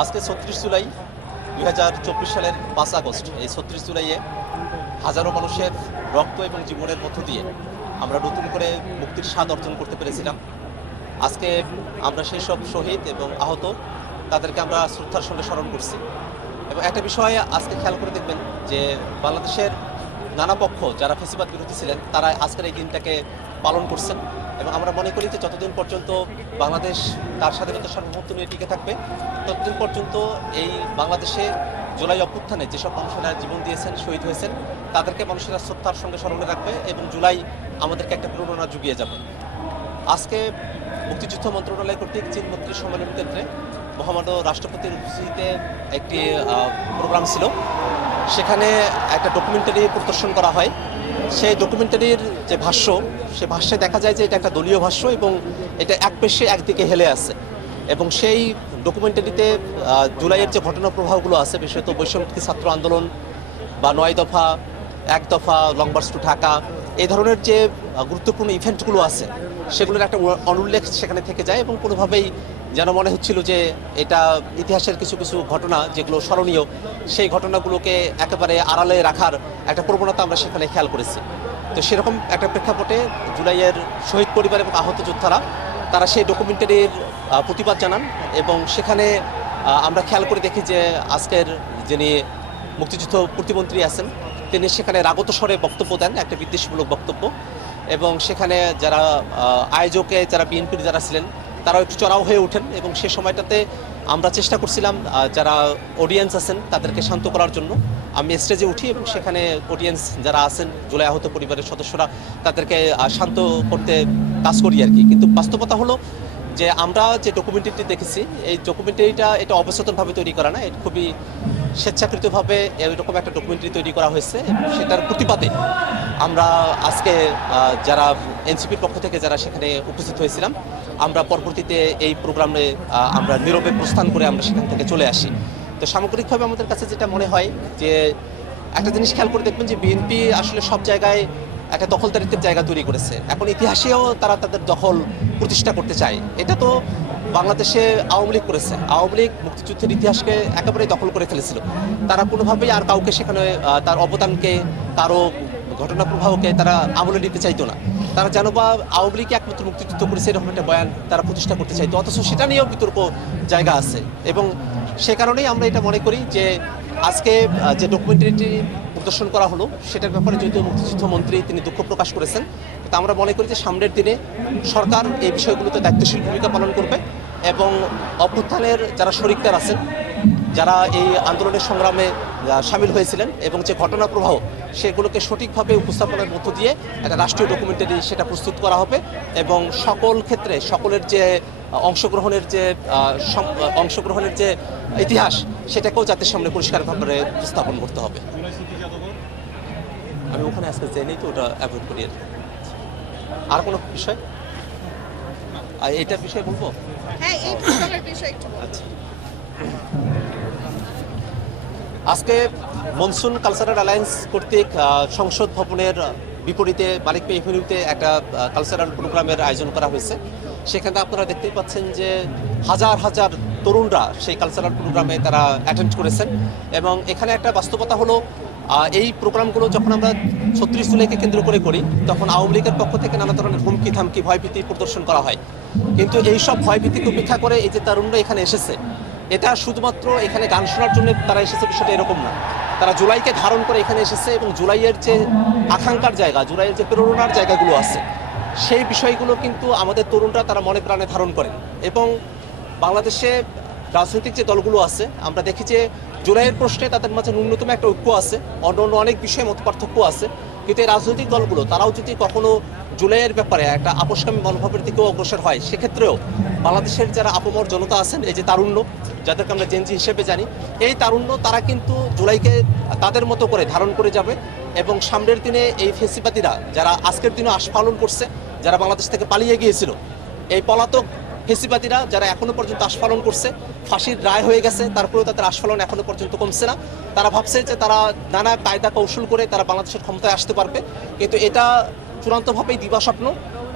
আজকে ৩৬ জুলাই ২০২৪ সালের ৫ আগস্ট। এই ৩৬ জুলাইয়ে হাজারো মানুষের রক্ত এবং জীবনের মধ্য দিয়ে আমরা নতুন করে মুক্তির স্বাদ অর্জন করতে পেরেছিলাম। আজকে আমরা সেই সব শহীদ এবং আহত তাদেরকে আমরা শ্রদ্ধার সঙ্গে স্মরণ করছি। এবং একটা বিষয় আজকে খেয়াল করে দেখবেন যে বাংলাদেশের নানা পক্ষ যারা ফ্যাসিবাদ বিরোধী ছিলেন তারা আজকের এই দিনটাকে পালন করছেন। এবং আমরা মনে করি যে যতদিন পর্যন্ত বাংলাদেশ তার স্বাধীনতা সার্বভৌমত্ব নিয়ে টিকে থাকবে ততদিন পর্যন্ত এই বাংলাদেশে জুলাই অভ্যুত্থানে যেসব মানুষেরা জীবন দিয়েছেন, শহীদ হয়েছেন, তাদেরকে মানুষেরা শ্রদ্ধার সঙ্গে স্মরণে রাখবে এবং জুলাই আমাদেরকে একটা প্রেরণা জুগিয়ে যাবে। আজকে মুক্তিযুদ্ধ মন্ত্রণালয় কর্তৃক চীন মন্ত্রী সম্মেলন কেন্দ্রে মহামান্য রাষ্ট্রপতির উপস্থিতিতে একটি প্রোগ্রাম ছিল। সেখানে একটা ডকুমেন্টারি প্রদর্শন করা হয়। সেই ডকুমেন্টারির যে ভাষ্য, সে ভাষ্যে দেখা যায় যে এটা একটা দলীয় ভাষ্য এবং এটা এক পেশে একদিকে হেলে আছে। এবং সেই ডকুমেন্টারিতে জুলাইয়ের যে ঘটনা প্রবাহগুলো আছে, বিশেষত বৈষম্যমুক্তি ছাত্র আন্দোলন বা ৯ দফা, ১ দফা, লং মার্চ টু ঢাকা, এই ধরনের যে গুরুত্বপূর্ণ ইভেন্টগুলো আছে সেগুলোর একটা অনুল্লেখ সেখানে থেকে যায় এবং কোনোভাবেই যেন মনে হচ্ছিল যে এটা ইতিহাসের কিছু কিছু ঘটনা যেগুলো স্মরণীয়, সেই ঘটনাগুলোকে একেবারে আড়ালে রাখার একটা প্রবণতা আমরা সেখানে খেয়াল করেছি। তো সেরকম একটা প্রেক্ষাপটে জুলাইয়ের শহীদ পরিবার এবং আহত যোদ্ধারা তারা সেই ডকুমেন্টারির প্রতিবাদ জানান এবং সেখানে আমরা খেয়াল করে দেখি যে আজকের যিনি মুক্তিযুদ্ধ প্রতিমন্ত্রী আছেন তিনি সেখানে রাগত স্বরে বক্তব্য দেন, একটা বিদ্বেষমূলক বক্তব্য। এবং সেখানে যারা আয়োজকে যারা বিএনপির যারা ছিলেন তারাও একটু চড়াও হয়ে ওঠেন এবং সে সময়টাতে আমরা চেষ্টা করছিলাম যারা অডিয়েন্স আছেন তাদেরকে শান্ত করার জন্য। আমি স্টেজে উঠি এবং সেখানে অডিয়েন্স যারা আছেন জুলাই আহত পরিবারের সদস্যরা তাদেরকে শান্ত করতে কাজ করি আর কি। কিন্তু বাস্তবতা হলো যে আমরা যে ডকুমেন্টারিটি দেখেছি এই ডকুমেন্টারিটা এটা অবচেতনভাবে তৈরি করা না, এটা খুবই স্বেচ্ছাকৃতভাবে এরকম একটা ডকুমেন্টারি তৈরি করা হয়েছে। সেটার প্রতিবাদে আমরা আজকে যারা এনসিপির পক্ষ থেকে যারা সেখানে উপস্থিত হয়েছিলাম আমরা পরবর্তীতে এই প্রোগ্রামে আমরা নীরবে প্রস্থান করে আমরা সেখান থেকে চলে আসি। তো সামগ্রিকভাবে আমাদের কাছে যেটা মনে হয় যে একটা জিনিস খেয়াল করে দেখবেন যে বিএনপি আসলে সব জায়গায় একটা দখলদারিত্বের জায়গা তৈরি করেছে। এখন ইতিহাসেও তারা তাদের দখল প্রতিষ্ঠা করতে চায়। এটা তো বাংলাদেশে আওয়ামী লীগ করেছে। আওয়ামী লীগ মুক্তিযুদ্ধের ইতিহাসকে একেবারেই দখল করে ফেলেছিল। তারা কোনোভাবেই আর কাউকে সেখানে তার অবদানকে, কারো ঘটনা প্রবাহকে তারা আমলে নিতে চাইতো না। তারা যেন বা আওয়ামী লীগ একমাত্র মুক্তিযুদ্ধ করেছে এরকম একটা বয়ান তারা প্রতিষ্ঠা করতে চাইতো, অথচ সেটা নিয়েও বিতর্ক জায়গা আছে। এবং সে কারণেই আমরা এটা মনে করি যে আজকে যে ডকুমেন্টারিটি প্রদর্শন করা হলো সেটার ব্যাপারে যদিও মুক্তিযুদ্ধ মন্ত্রী তিনি দুঃখ প্রকাশ করেছেন, তা আমরা মনে করি যে সামনের দিনে সরকার এই বিষয়গুলোতে দায়িত্বশীল ভূমিকা পালন করবে এবং অভ্যুত্থানের যারা শরিকদার আছেন, যারা এই আন্দোলনের সংগ্রামে সামিল হয়েছিলেন এবং যে ঘটনা প্রবাহ সেগুলোকে সঠিকভাবে উপস্থাপনের মধ্য দিয়ে একটা রাষ্ট্রীয় ডকুমেন্টারি সেটা প্রস্তুত করা হবে এবং সকল ক্ষেত্রে সকলের যে অংশগ্রহণের যে ইতিহাস সেটাকেও জাতির সামনে পরিষ্কারভাবে উপস্থাপন করতে হবে। আমি ওখানে আজকে যাইনি তো ওটা অ্যাভয়েড করি। আর কোনো বিষয় এইটার বিষয়ে বলবো? হ্যাঁ, এই প্রোগ্রামের বিষয় একটু বলুন। আচ্ছা, আজকে মনসুন কালচারাল অ্যালায়েন্স কর্তৃক সংসদ ভবনের বিপরীতে মালিক পে এভিনিউতে একটা কালচারাল প্রোগ্রামের আয়োজন করা হয়েছে। সেখানে আপনারা দেখতেই পাচ্ছেন যে হাজার হাজার তরুণরা সেই কালচারাল প্রোগ্রামে তারা অ্যাটেন্ড করেছেন। এবং এখানে একটা বাস্তবতা হলো এই প্রোগ্রামগুলো যখন আমরা ৩৬ জুলাইকে কেন্দ্র করে করি তখন আওয়ামী লীগের পক্ষ থেকে নানা ধরনের হুমকি থামকি ভয়ভীতি প্রদর্শন করা হয়। কিন্তু এইসব ভয়ভীতিকে উপেক্ষা করে এই যে তরুণরা এখানে এসেছে, এটা শুধুমাত্র এখানে গান শোনার জন্য তারা এসেছে বিষয়টা এরকম না। তারা জুলাইকে ধারণ করে এখানে এসেছে এবং জুলাইয়ের যে আকাঙ্ক্ষার জায়গা, জুলাইয়ের যে প্রেরণার জায়গাগুলো আছে সেই বিষয়গুলো কিন্তু আমাদের তরুণরা তারা মনে প্রাণে ধারণ করেন। এবং বাংলাদেশে রাজনৈতিক যে দলগুলো আছে আমরা দেখি যে জুলাইয়ের প্রশ্নে তাদের মাঝে ন্যূনতম একটা ঐক্য আছে, অন্য অনেক বিষয়ে মত পার্থক্য আছে। কিন্তু এই রাজনৈতিক দলগুলো তারাও যদি কখনো জুলাইয়ের ব্যাপারে একটা আপোষকামী মনোভাবের দিকেও অগ্রসর হয়, সেক্ষেত্রেও বাংলাদেশের যারা আপমর জনতা আছেন, এই যে তারুণ্য যাদেরকে আমরা জেনজি হিসেবে জানি, এই তারুণ্য তারা কিন্তু জুলাইকে তাদের মতো করে ধারণ করে যাবে। এবং সামনের দিনে এই ফেসিবাদীরা যারা আজকের দিনে আস্ফালন করছে, যারা বাংলাদেশ থেকে পালিয়ে গিয়েছিল, এই পলাতক ফেসিবাদীরা যারা এখনো পর্যন্ত আস্ফালন করছে, ফাঁসির রায় হয়ে গেছে তারপরেও তাদের আস্ফালন এখনো পর্যন্ত কমছে না। তারা ভাবছে যে তারা নানা কায়দা কৌশল করে তারা বাংলাদেশের ক্ষমতায় আসতে পারবে, কিন্তু এটা চূড়ান্তভাবেই দিবাস্বপ্ন।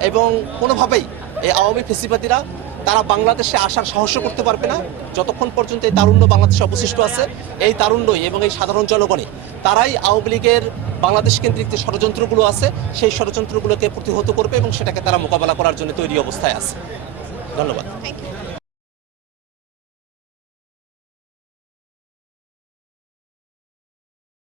এবং কোনোভাবেই এই আওয়ামী ফেসিবাদীরা তারা বাংলাদেশে আসার সাহস করতে পারবে না যতক্ষণ পর্যন্ত এই তারুণ্য বাংলাদেশে অবশিষ্ট আছে। এই তারুণ্যই এবং এই সাধারণ জনগণই তারাই আওয়ামী লীগের বাংলাদেশ কেন্দ্রিক যে ষড়যন্ত্রগুলো আছে সেই ষড়যন্ত্রগুলোকে প্রতিহত করবে এবং সেটাকে তারা মোকাবেলা করার জন্য তৈরি অবস্থায় আছে। ধন্যবাদ। Thank you.